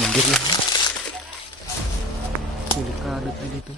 Mundur lang. Delikado tayo dito.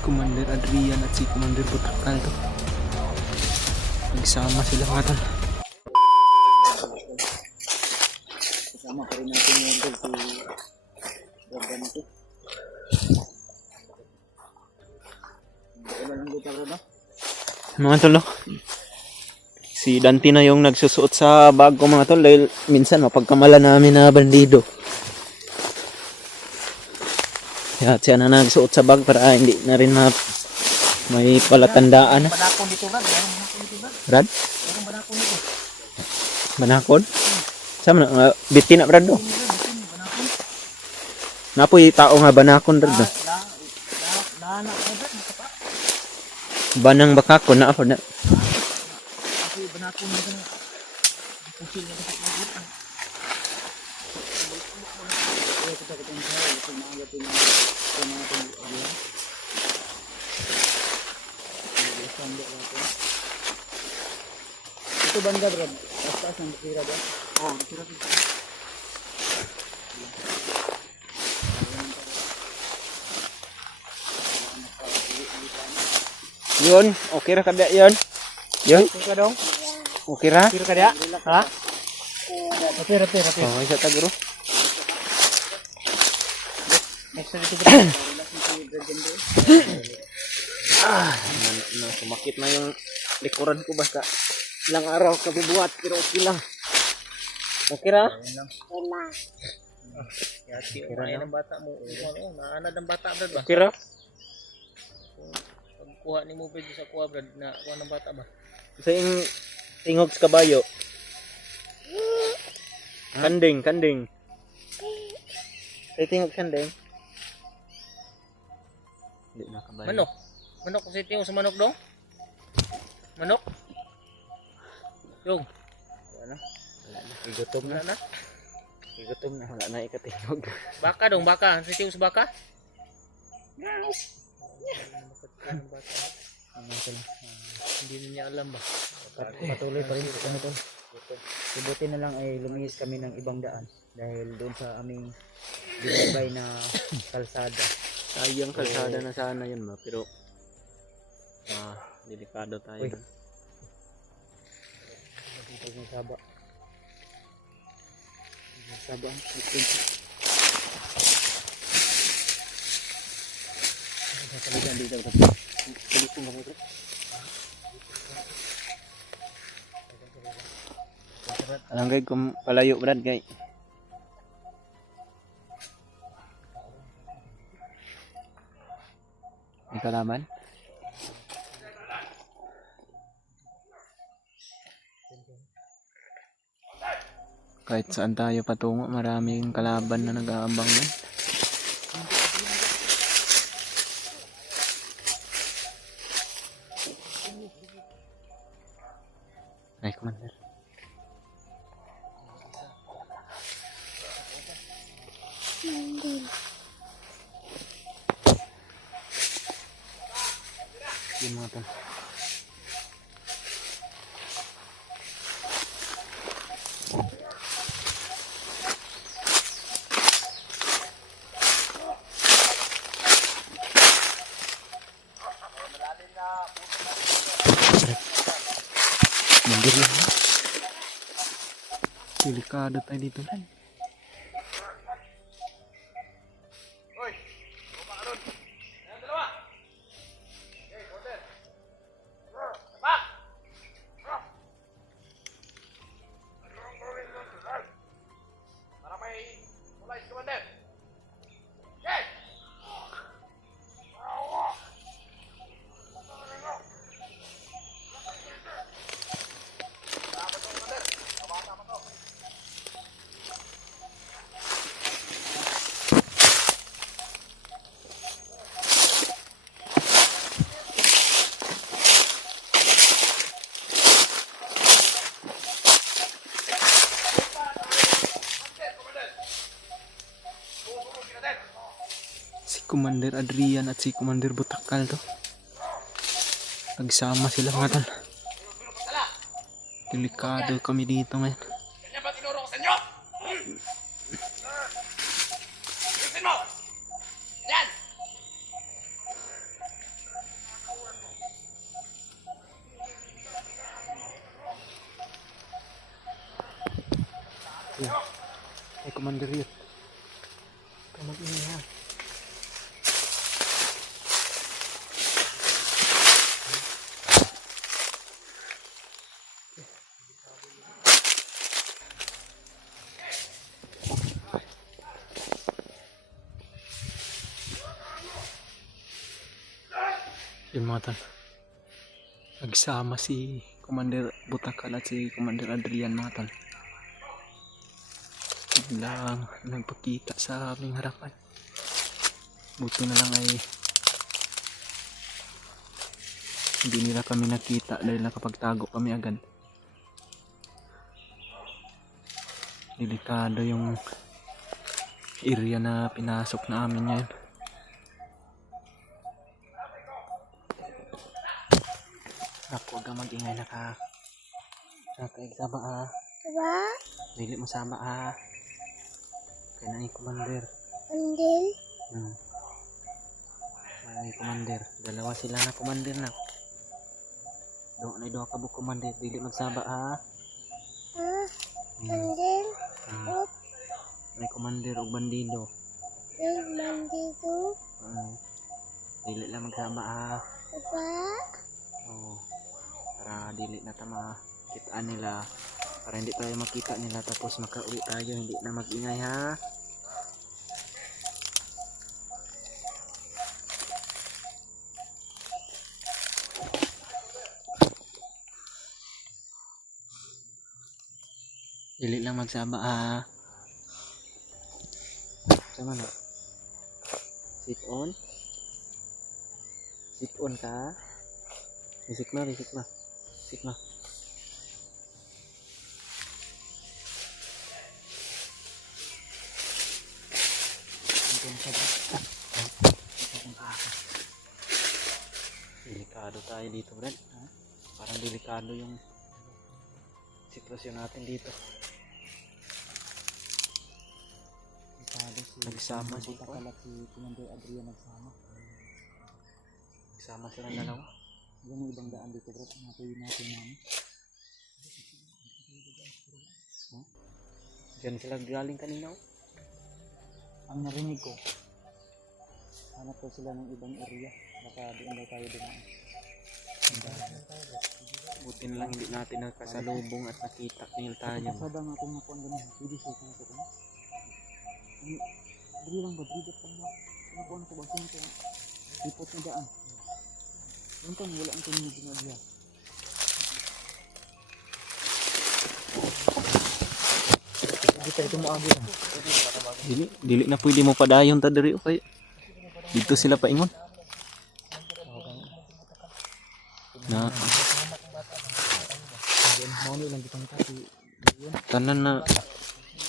Commander Adrian at si Commander Butrakal to. Nagsama sila mga tol. Kasama pa rin natin yung si Dragon to. Wala lang dito bro no? Mga tol no? Si Dante na yung nagsusuot sa bag ko mga tol dahil minsan mapagkamala namin na bandido. Kaya siya na nagsuot sa bag para hindi na rin may palatandaan. Banakon dito Brad, meron banakon dito Brad. Brad? Meron banakon dito. Banakon? Sama na, biti na Brad do. Banakon. Napoy tao nga banakon Brad do. Naanak ko Brad, nakapa. Banang bakakon na ako na. Ako banakon dito na. Pusil na dito na. Kita yung tayo, ito maagatin na ito mga pag-agihan. Ito banda Brad, taas ng basira ba? Oo, basira dito. Yun, okay ra kada yun. Yun, Okay ka dong? okay ra. Okay ka dia? Ha? Rapir. Oh, isa tagro. Next na dito Brad. Sumakit na yung likuran ko basta ilang araw kabibuhat pero okay lang. Okay ra? Yati, okay ng bata mo. Naanad ng bata Brad ba? Okay ra? Pagkuha ni mo Brad sa kuha Brad, na kuha ng bata ba? Sa yung tingog sa kabayo. Kanding. Sa tingog kanding. Hindi na kabayo. Manok kasi tingog sa manok dong? Manok? Yung? Wala na. Igutom na. Igutom na. Wala na ikatingog. Baka dong, baka. Kasi tingog sa baka? Hindi niya alam ba? Patuloy pa rin kami to. Ibuti na lang ay lumihis kami ng ibang daan dahil doon sa aming binibay na kalsada. Sayang kalsada na sana yun ba. Pero delikado tayo. Uy. Pag may saba. May saba. Talagang dito. Tulisong kami ito. Alam guys kung palayo Brad guys. May kalaban? Kahit saan tayo patungo, maraming kalaban na nag-aabang na. Ay, Commander. Yung mga to. Mundur lang. Delikado tayo dito. Commander Adrian at si Commander Butakal to. Nagsama sila mga tol. Delikado kami dito ngayon. Ganyan ba tinuro ko sa inyo? Ayusin mo! Yan! Ay, Commander yun. Ikaw mag-ingay ha. Yun mga tol. Nagsama si Commander Butakal at si Commander Adrian mga tol. Biglang nagpakita sa aming harapan. Buti na lang ay hindi nila kami nakita dahil nakapagtago kami agad. Delikado yung area na pinasok na amin ngayon. Ako, huwag kang mag-ingay na ka. Nakaisama ah. Diba? Dili mo sama ah. Kaya na yung Commander. Andil? Ay, Commander. Dalawa sila na Commander na. Doon na doon ka bu Commander. Dili magsaba ah. Andil? Up? May Commander o bandido. Yung mandito? Dili lang magsaba ah. Diba? Oo. Para dili na tama kitaan nila. Para hindi tayo makita nila tapos makauwi tayo. Hindi na mag-ingay ha. Dili lang magsaba ah. Sama na. Sit on. Sit on ka. Risik na. Risik na. Delikado tayo dito, Brad. Parang delikado yung sitwasyon natin dito. Nagsama si Butakal at si Commander Adrian nagsama. Nagsama silang dalawa. Yung ibang daan dito bro, natuloy natin namin. Diyan sila galing kanina. Ang narinig ko, hanap ko sila ng ibang area. Baka doon daw tayo dumaan. Buti na lang hindi natin nakasalubong at nakita nila tayo. Kasada nga kung nakuha ang ganun. Pwede siya kung ito kan. Dali lang ba? Dali lang ba? Nakuha na ko ba? Saan ito? Report na daan. Yung kan, wala ang tuminig na diya. Hindi tayo tumaagi lang. Dili na pwede mo padayon ta diri okay. Dito sila paingon. Na Mao ni lang gitang kasi. tanan na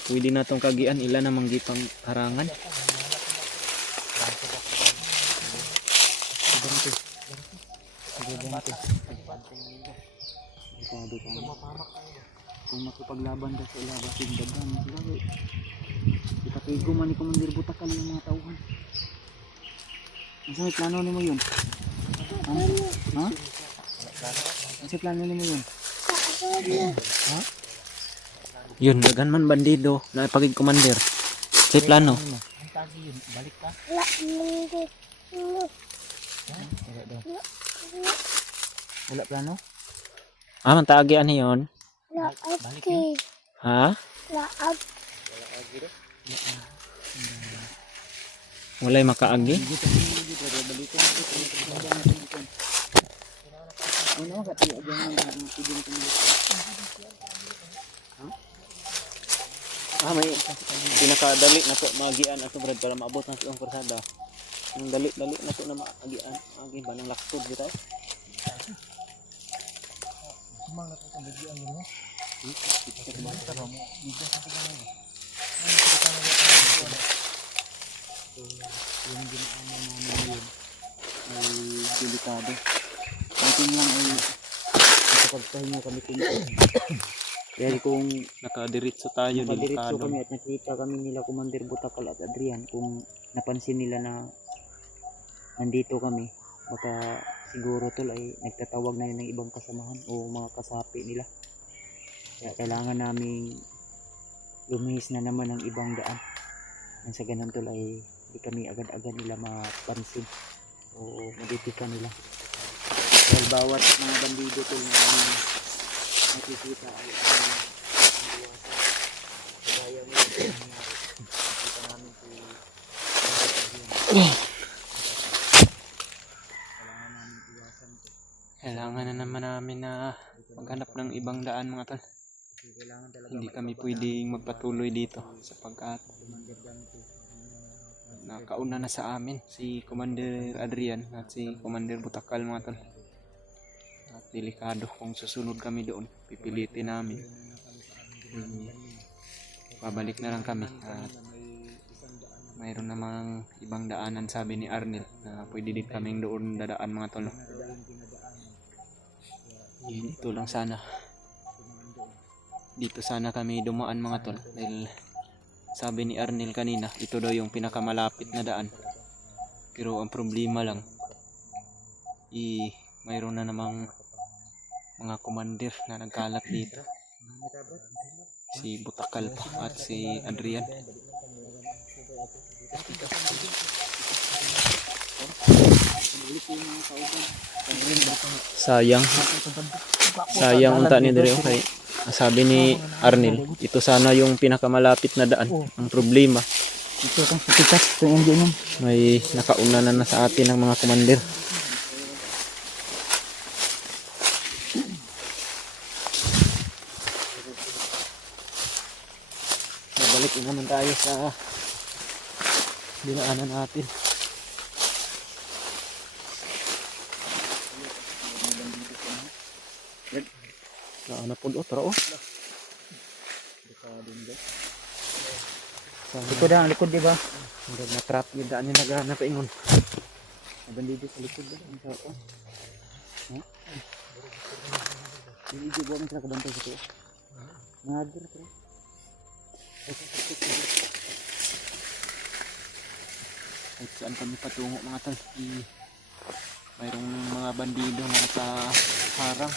pwede na tong kagian ila na manggipang harangan. Kung makipaglaban ka sa ilabas yung dagan, sila kita pigo man ni Commander Butakal yung mga tauhan. Ano sa plano ni mo yun? Ha? Ano sa plano ni mo yun? Ha? Yun, dagan man bandido na pagig commander. Sa plano. Ang tagi yun, balik ka? Wala mandito. Wala daw. Wala plano? Ah, man taagian yon. Wala agi. Ha? Wala agi. Walay makaagi. Ano ka tiyo diyan ang pidin ko nila. Ah, may pinakadali na to magian ato brad para maabot ang tuong persada. Ang dali na to na magian, agi ba nang laktod kita. Mga katong bagian mo. Kita mo sa mo. Bigyan sa kanila. Ano sa kanila? yung ginaanan namin ngayon ay delikado. Atin lang ay nakapagpahinga kami kunti. Dahil kung Nakadiretso tayo, nakadiretso delikado. kami at nakita kami nila Commander Butakal at Adrian, kung napansin nila na nandito kami, baka siguro tol ay nagtatawag na yun ng ibang kasamahan o mga kasapi nila. Kaya kailangan naming lumihis na naman ng ibang daan. Nang sa ganun tol ay hindi kami agad-agad nila mapansin o maditika nila. Dahil bawat mga bandido tol na kami nakikita ay iwasan. Kagaya mo ito nangyari. Nakita namin si kailangan namin iwasan ito. Kailangan na naman namin na maghanap ng ibang daan mga tol. Kasi kailangan talaga Hindi kami pwedeng magpatuloy dito sapagkat Commander Dante. nakauna na sa amin si Commander Adrian at si Commander Butakal mga tol. At delikado kung susunod kami doon, pipilitin namin. Babalik na lang kami at mayroon namang ibang daanan sabi ni Arnel na pwede din kaming doon dadaan mga tol. Dito lang sana. Dito sana kami dumaan mga tol dahil sabi ni Arnel kanina ito daw yung pinakamalapit na daan. Pero ang problema lang mayroon na namang mga commander na nagkalat dito. Si Butakal pa at si Adrian. Sayang. Sayang unta ni Dre kay sabi ni Arnel, ito sana yung pinakamalapit na daan. Ang problema, Ito itong satikas, ito yung engine yun. may nakauna na sa atin ng mga commander. Babalik na naman tayo sa dinaanan natin. Na po do tara oh. Likod ang likod, di ba? Hanggang na-trap yung daan yung naghahanap ingon. Nabandito sa likod ba? Ang sarap oh. Hindi di ba sila kabantay sa ito? Nadir ko. Kahit saan kami patungo mga tol, mayroong mga bandido na nakaharang.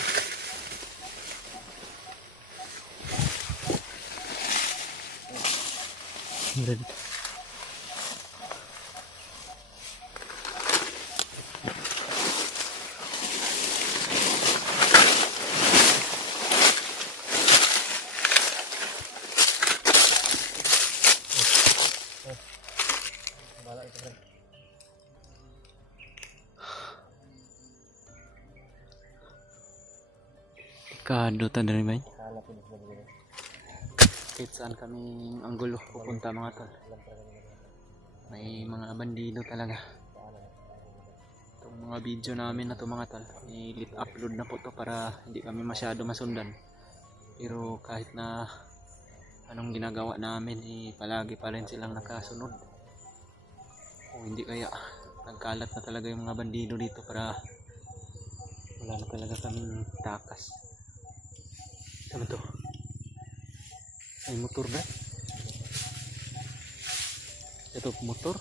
Kado ta dari ba? Kahit saan kami anggulo pupunta mga tol, may mga bandido talaga. Itong mga video namin na to mga tol, i-lit upload na po to para hindi kami masyado masundan. Pero kahit na anong ginagawa namin, palagi pa rin silang nakasunod. O hindi kaya nagkalat na talaga yung mga bandido dito para wala na talaga kaming takas. Ano to? May motor ba? Ito motor?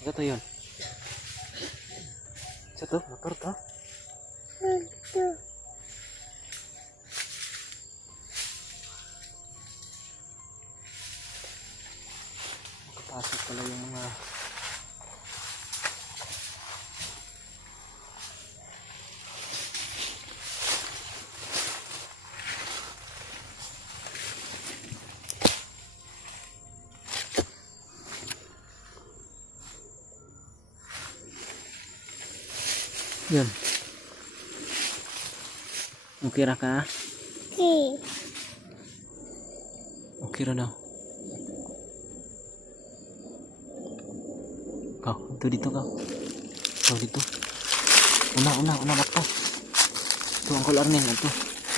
Ito to yun. Ito to? Motor to? Makapasok pala yung mga yan. Okay ra ka? Okay. Okay ra daw. Kau, dito kau. Kau dito. Una bakta. Ito ang Uncle Arnel ito.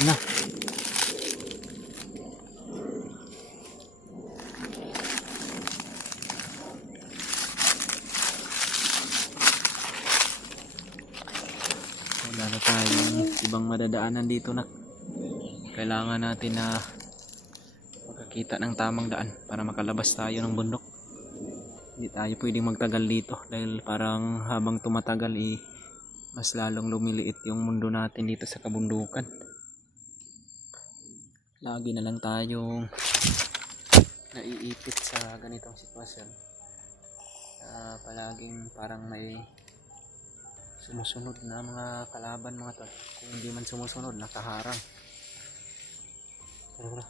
Una. dadaanan dito na. Kailangan natin na makakita ng tamang daan para makalabas tayo ng bundok. Hindi tayo pwedeng magtagal dito dahil parang habang tumatagal mas lalong lumiliit yung mundo natin dito sa kabundukan. Lagi na lang tayong naiipit sa ganitong sitwasyon. Palaging parang may sumusunod na mga kalaban mga tol. Kung hindi man sumusunod, nakaharang. Tara, tara.